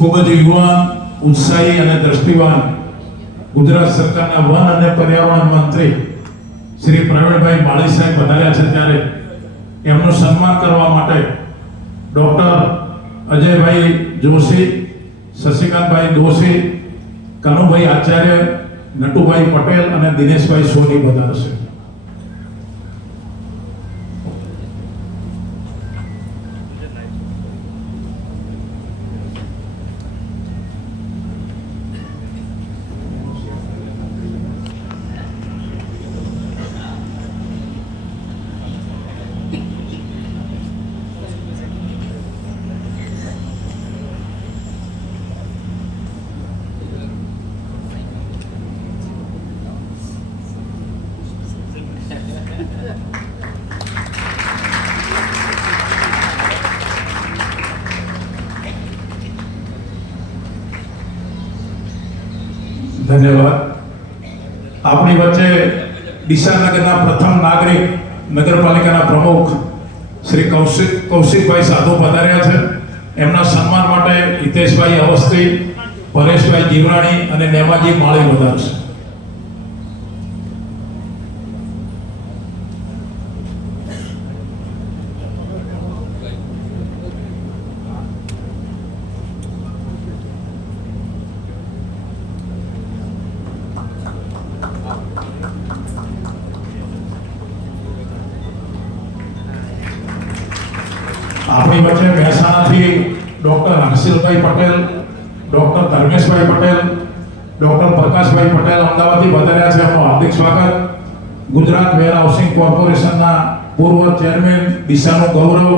ખૂબ જ યુવાન, ઉત્સાહી અને દ્રષ્ટિવાન ગુજરાત સરકારના વન અને પર્યાવરણ મંત્રી શ્રી પ્રવીણભાઈ માળી સાહેબ પધાર્યા છે, ત્યારે એમનું સન્માન કરવા માટે ડોક્ટર અજયભાઈ જોશી, શશિકાંતભાઈ દોશી, કનુભાઈ આચાર્ય, નટુભાઈ પટેલ અને દિનેશભાઈ સોની પધારશે. ધન્યવાદ. આપણી વચ્ચે ડીસા નગરના પ્રથમ નાગરિક, નગરપાલિકાના પ્રમુખ શ્રી કૌશિકભાઈ સાધુ પધાર્યા છે. એમના સન્માન માટે હિતેશભાઈ અવસ્થી, પરેશભાઈ જીવરાણી અને નેમાજી માળી પધારશે. આપણી વચ્ચે મહેસાણાથી doctor Harshilbhai Patel, doctor Dharmeshbhai Patel, doctor Prakashbhai Patel અમદાવાદથી પધાર્યા છે. એમનું હાર્દિક સ્વાગત. ગુજરાત વેર હાઉસિંગ કોર્પોરેશનના પૂર્વ ચેરમેન, ડીસાનું ગૌરવ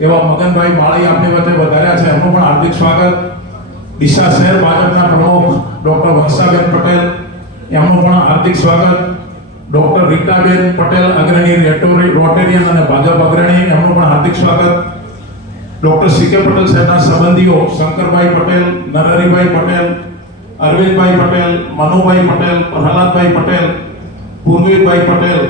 એવા મગનભાઈ માળી આપણી વચ્ચે પધાર્યા છે. એમનું પણ હાર્દિક સ્વાગત. ડીસા શહેર ભાજપના પ્રમુખ ડોક્ટર વંશાબેન પટેલ, એમનું પણ હાર્દિક સ્વાગત. ડોક્ટર રીટાબેન પટેલ, અગ્રણી રોટેરિયન અને ભાજપ અગ્રણી, એમનું પણ હાર્દિક સ્વાગત. ડોક્ટર સી.કે. પટેલ સાહેબના સંબંધીઓ શંકરભાઈ પટેલ, નરહરીભાઈ પટેલ, અરવિંદભાઈ પટેલ, મનુભાઈ પટેલ, પ્રહલાદભાઈ પટેલ, પૂર્વીભાઈ પટેલ,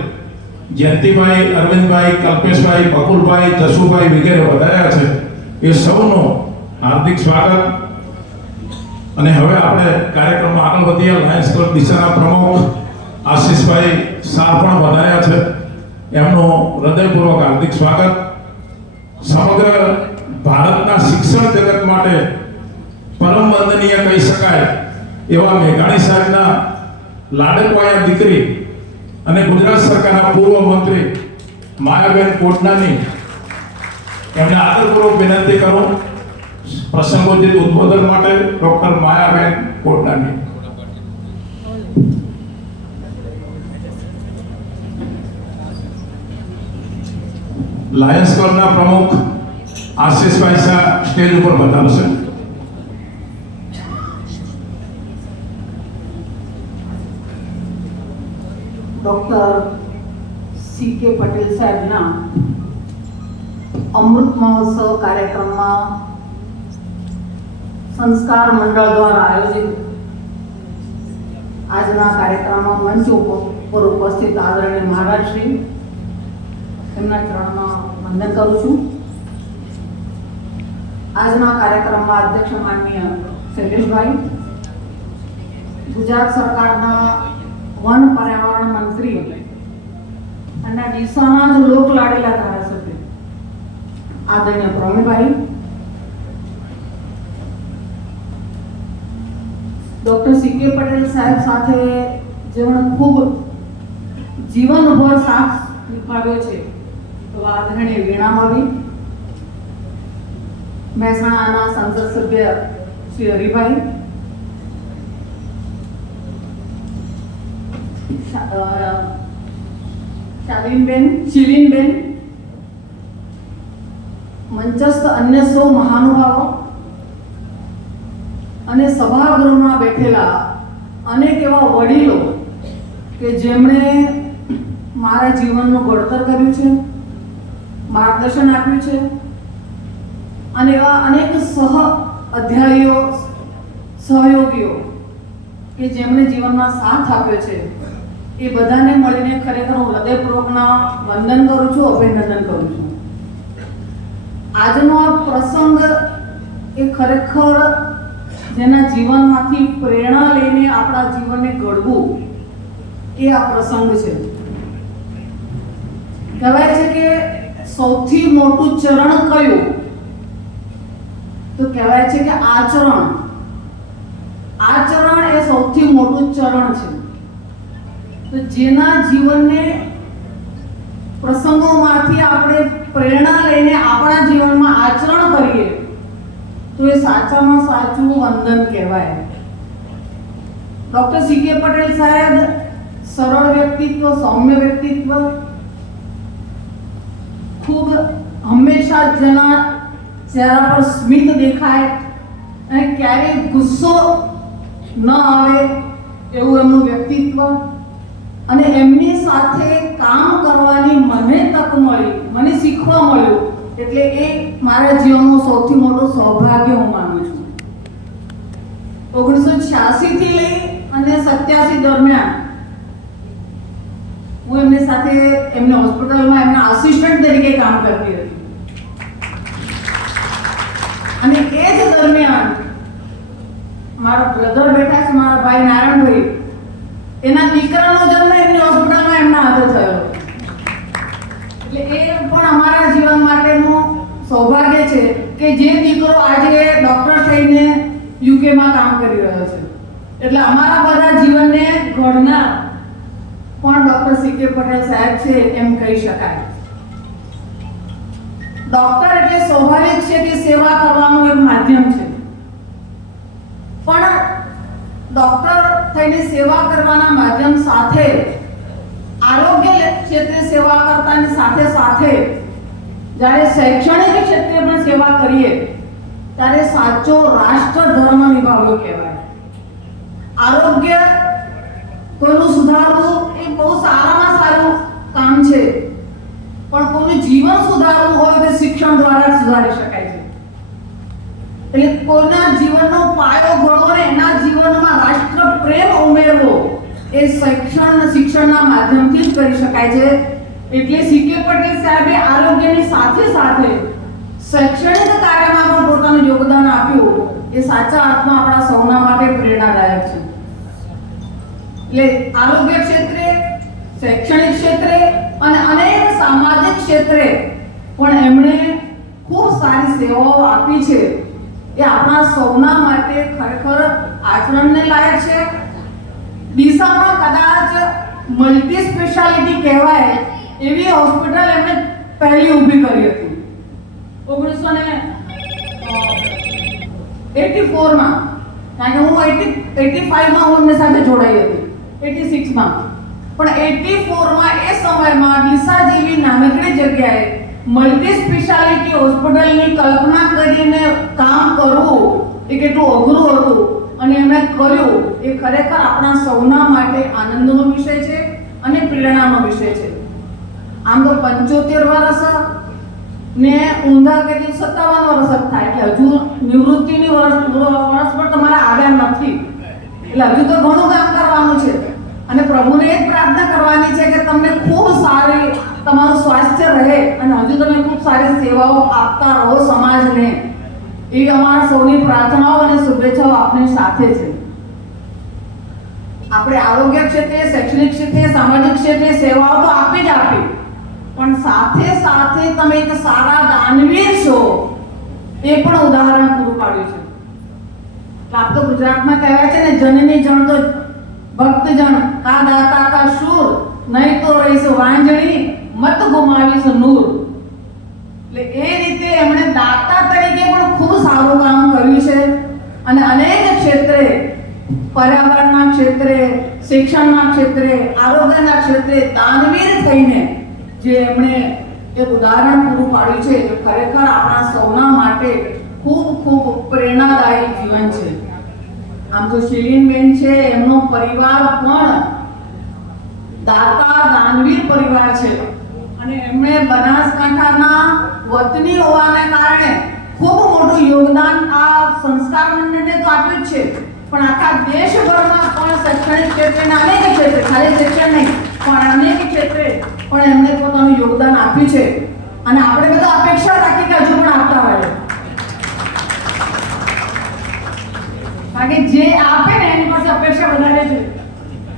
જયંતિભાઈ, અરવિંદભાઈ, કલ્પેશભાઈ, બકુલભાઈ, જસુભાઈ વગેરે વધાર્યા છે. એ સૌનું હાર્દિક સ્વાગત. અને હવે આપણે કાર્યક્રમમાં આગળ વધીએ. લાયન્સ ક્લબ ડીસાના પ્રમુખ આશીષભાઈ શાહ પણ વધાર્યા છે. એમનું હૃદયપૂર્વક હાર્દિક સ્વાગત. સમગ્ર ભારતના શિક્ષણ જગત માટે પરમ વંદનીય કહી શકાય એવા મેઘાણી સાહેબના લાડકવાયા દીકરી અને ગુજરાત સરકારના પૂર્વ મંત્રી માયાબેન કોટનાની એમને આદરપૂર્વક વિનંતી કરું પ્રસંગોચિત ઉદ્બોધન માટે. ડોક્ટર માયાબેન કોટનાની. લાયન્સ ક્લબના પ્રમુખ આશીષભાઈ શાહ સ્ટેજ ઉપર બતાવશે. ડોક્ટર સી.કે. પટેલ સાહેબના અમૃત મહોત્સવ કાર્યક્રમમાં સંસ્કાર મંડળ દ્વારા આયોજિત આજના કાર્યક્રમમાં મંચ ઉપર ઉપસ્થિત આદરણીય મહારાજશ્રી, એમના ચરણમાં વંદન કરું છું. આજના કાર્યક્રમમાં અધ્યક્ષ માનનીય શૈલેષભાઈ, ગુજરાત સરકારના વન પર્યાવરણ મંત્રી અને ડીસાના જ લોકલાડીલા ધારાસભ્ય આદરણીય પ્રવીણભાઈ, ડોક્ટર સી.કે. પટેલ સાહેબ સાથે જેમણે ખૂબ જીવનભર સાથ નિભાવ્યો છે એવા આદરણીય વીણામાવી, મહેસાણાના સંસદ સભ્ય શ્રી હરિભાઈ, શીલીનબેન, મંચસ્થ અન્ય સૌ મહાનુભાવો અને સભાગૃહમાં બેઠેલા અનેક એવા વડીલો કે જેમણે મારા જીવનનું ઘડતર કર્યું છે, માર્ગદર્શન આપ્યું છે, અને એવા અનેક સહ અધ્યાયીઓ, સહયોગીઓ કે જેમણે જીવનમાં સાથ આપ્યો છે, એ બધાને મળીને ખરેખર હું હૃદયપૂર્વકના વંદન કરું છું, અભિનંદન કરું છું. આજનો આ પ્રસંગ એ ખરેખર જેના જીવનમાંથી પ્રેરણા લઈને આપણા જીવનને ઘડવું એ આ પ્રસંગ છે. કહેવાય છે કે સૌથી મોટું ચરણ કયું? તો કહેવાય છે કે આચરણ. આચરણ એ સૌથી મોટું ચરણ છે. તો જેના જીવનને પ્રસંગોમાંથી આપણે પ્રેરણા લઈને આપણા જીવનમાં આચરણ કરીએ તો એ સાચામાં સાચું વંદન કહેવાય. ડૉક્ટર સી.કે. પટેલ સાહેબ સરળ વ્યક્તિત્વ, સૌમ્ય વ્યક્તિત્વ, ખૂબ હંમેશા જેના ચહેરા પર સ્મિત દેખાય અને ક્યારેય ગુસ્સો ન આવે એવું એમનું વ્યક્તિત્વ, અને એમની સાથે કામ કરવાની મને તક મળી, મને શીખવા મળ્યું, એટલે એ મારા જીવનનું સૌથી મોટું સૌભાગ્ય હું માનું છું. 1986 થી લઈ અને 87 દરમિયાન હું એમની સાથે એમની હોસ્પિટલમાં એમના આસિસ્ટન્ટ તરીકે કામ કરતી હતી. અને એ જ દરમિયાન મારા બ્રધર બેઠા છે, મારા ભાઈ નારાયણભાઈ, એના દીકરાનો જન્મ એમની હોસ્પિટલમાં એમના હાથે થયો. એટલે એ પણ અમારા જીવન માટેનું સૌભાગ્ય છે કે જે દીકરો આજે ડોક્ટર થઈને યુકેમાં કામ કરી રહ્યો છે. એટલે અમારા બધા જીવનને ઘડનાર પણ ડૉક્ટર સી.કે. પટેલ સાહેબ છે એમ કહી શકાય. ડૉક્ટર એટલે સ્વાભાવિક છે કે સેવા કરવાનું એક માધ્યમ છે, પણ ડૉક્ટર થઈને સેવા કરવાના માધ્યમ સાથે આરોગ્ય ક્ષેત્રે સેવા કરતાની સાથે સાથે જ્યારે શૈક્ષણિક ક્ષેત્રે પણ સેવા કરીએ ત્યારે સાચો રાષ્ટ્ર ધર્મ નિભાવ્યો કહેવાય. આરોગ્ય કોઈનું સુધારવું એ બહુ સારામાં સારું કામ છે, પણ કોઈનું જીવન સુધારવું હોય તો શિક્ષણ દ્વારા જ સુધારી શકાય છે. એટલે કોઈના જીવનનો પાયો ઘડવો ને એના જીવનમાં રાષ્ટ્ર પ્રેમ ઉમેરવો એ શિક્ષણના માધ્યમથી જ કરી શકાય છે. એટલે સી.કે. પટેલ સાહેબે આરોગ્યની સાથે સાથે શૈક્ષણિક કાર્યમાં પણ પોતાનું યોગદાન આપ્યું. એ સાચા અર્થમાં આપણા સૌના માટે પ્રેરણાદાયક છે. એટલે આરોગ્ય ક્ષેત્રે, શૈક્ષણિક ક્ષેત્રે અને અનેક સામાજિક ક્ષેત્રે પણ એમણે ખૂબ સારી સેવાઓ આપી છે. એ આપણા સૌના માટે ખરેખર આચરણને લાયક છે. ડીસામાં કદાચ મલ્ટી સ્પેશિયાલિટી કહેવાય એવી હોસ્પિટલ એમણે પહેલી ઊભી કરી હતી 1984માં. કારણ કે હું 85માં હું એમની સાથે જોડાઈ હતી, 86માં. પણ 84માં એ સમયમાં ડીસા જેવી નાનકડી જગ્યાએ મલ્ટી સ્પેશિયાલિટી હોસ્પિટલની કલ્પના કરીને કામ કરવું એ કેટલું અઘરું હતું અને એમણે કર્યું. એ ખરેખર આપણા સૌના માટે આનંદનો વિષય છે અને પ્રેરણાનો વિષય છે. આમ તો 75 વર્ષ ને ઊંધા કે 57 વર્ષ જ થાય, એટલે હજુ નિવૃત્તિની વર્ષ પણ તમારા આવ્યા નથી. એટલે હજુ તો ઘણું કામ કરવાનું છે અને પ્રભુને એક પ્રાર્થના કરવાની છે કે તમને ખૂબ સારી તમારું સ્વાસ્થ્ય રહે અને હજુ તમે ખૂબ સારી સેવાઓ આપતા રહો સમાજને. એ અમારા સૌની પ્રાર્થનાઓ અને શુભેચ્છાઓ આપની સાથે છે. આપણે આરોગ્ય ક્ષેત્રે, શૈક્ષણિક ક્ષેત્રે, સામાજિક ક્ષેત્રે સેવાઓ તો આપી જ આપી, પણ સાથે સાથે તમે એક સારા દાનવીર છો એ પણ ઉદાહરણ પૂરું પાડ્યું છે. આપ તો ગુજરાતમાં કહેવાય છે ને, જનની જણ તો ભક્તજન, કા દાતા કા શૂર, નહીં તો રહીશ વાંજણી, મત ગુમાવીશ નૂર. એટલે એ રીતે એમણે દાતા તરીકે પણ ખૂબ સારું કામ કર્યું છે અને અનેક ક્ષેત્રે, પર્યાવરણના ક્ષેત્રે, શિક્ષણના ક્ષેત્રે, આરોગ્યના ક્ષેત્રે દાનવીર થઈને જે એમણે એક ઉદાહરણ પૂરું પાડ્યું છે, એ ખરેખર આપણા સૌના માટે ખૂબ ખૂબ પ્રેરણાદાયી જીવન છે. આમ તો શિલીનબેન છે, એમનો પરિવાર પણ દાતા દાનવીર પરિવાર છે અને એમણે બનાસકાંઠાના વતની હોવાને કારણે ખૂબ મોટું યોગદાન આ સંસ્કાર મંડળને તો આપ્યું જ છે, પણ આખા દેશભરમાં પણ શૈક્ષણિક ક્ષેત્રે, અનેક ક્ષેત્રે, ખાલી શિક્ષણ નહીં પણ અનેક ક્ષેત્રે પણ એમને પોતાનું યોગદાન આપ્યું છે અને આપણે બધા અપેક્ષા રાખી કે હજુ પણ આપતા હોય. કારણ કે જે આપે ને એની પાસે અપેક્ષા વધારે છે,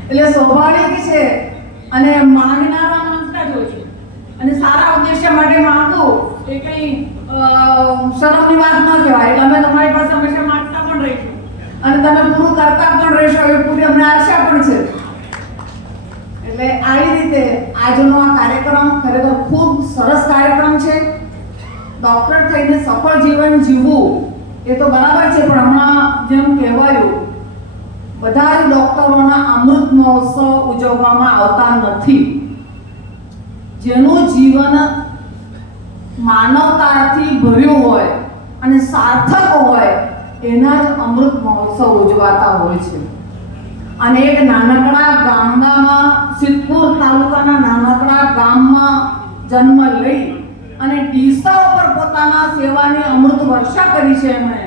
એટલે સ્વાભાવિક છે. અને માંગનારા માંગતા જ હોય છે, અને સારા ઉદ્દેશ્ય માટે માંગવું એ કંઈ શરમની વાત ન કહેવાય. એટલે અમે તમારી પાસે હંમેશા માંગતા પણ રહીશું અને તમે પૂરું કરતા પણ રહેશો એ પૂરી અમને આશા પણ છે. એટલે આવી રીતે આજનો આ કાર્યક્રમ ખરેખર ખૂબ સરસ કાર્યક્રમ છે. ડૉક્ટર થઈને સફળ જીવન જીવવું એ તો બરાબર છે, પણ હમણાં જેમ કહેવાયું બધા જ ડૉક્ટરોના અમૃત મહોત્સવ ઉજવવામાં આવતા નથી. જેનું જીવન માનવતાથી ભર્યું હોય અને સાર્થક હોય એના જ અમૃત મહોત્સવ ઉજવાતા હોય છે. અને એક નાનકડા ગામડામાં, સિદ્ધપુર તાલુકાના નાનકડા ગામમાં જન્મ લઈ અને ડીસા ઉપર પોતાના સેવાની અમૃત વર્ષા કરી છે એમણે.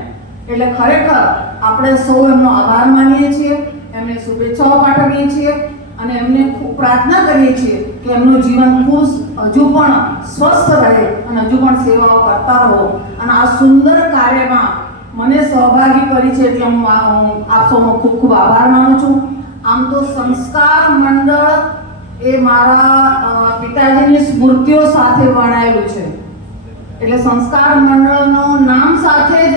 એટલે ખરેખર આપણે સૌ એમનો આભાર માનીએ છીએ, એમને શુભેચ્છાઓ પાઠવીએ છીએ અને એમને ખૂબ પ્રાર્થના કરીએ છીએ કે એમનું જીવન ખૂબ હજુ પણ સ્વસ્થ રહે અને હજુ પણ સેવાઓ કરતા રહો. અને આ સુંદર કાર્યમાં મને સહભાગી કરી છે એટલે હું આપ સૌનો ખૂબ ખૂબ આભાર માનું છું. આમ તો સંસ્કાર મંડળ એ મારા પિતાજીની સ્મૃતિઓ સાથે વણાયેલું છે, એટલે સંસ્કાર મંડળનું નામ સાથે જ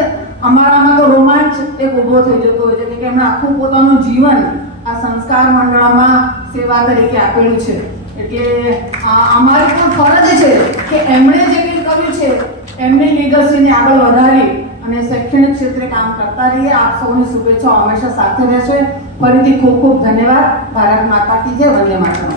અમારામાં તો રોમાંચ એક ઊભો થઈ જતો હોય છે કે એમણે આખું પોતાનું જીવન આ સંસ્કાર મંડળમાં સેવા તરીકે આપેલું છે. એટલે અમારી પણ ફરજ છે કે એમણે જે કંઈ કર્યું છે એમની લીગસીને આગળ વધારી અને શૈક્ષણિક ક્ષેત્રે કામ કરતા રહીએ. આપ સૌની શુભેચ્છાઓ હંમેશા સાથે રહેશે. ફરીથી ખૂબ ખૂબ ધન્યવાદ. ભારત માતા કી જય. વંદે માતરમ.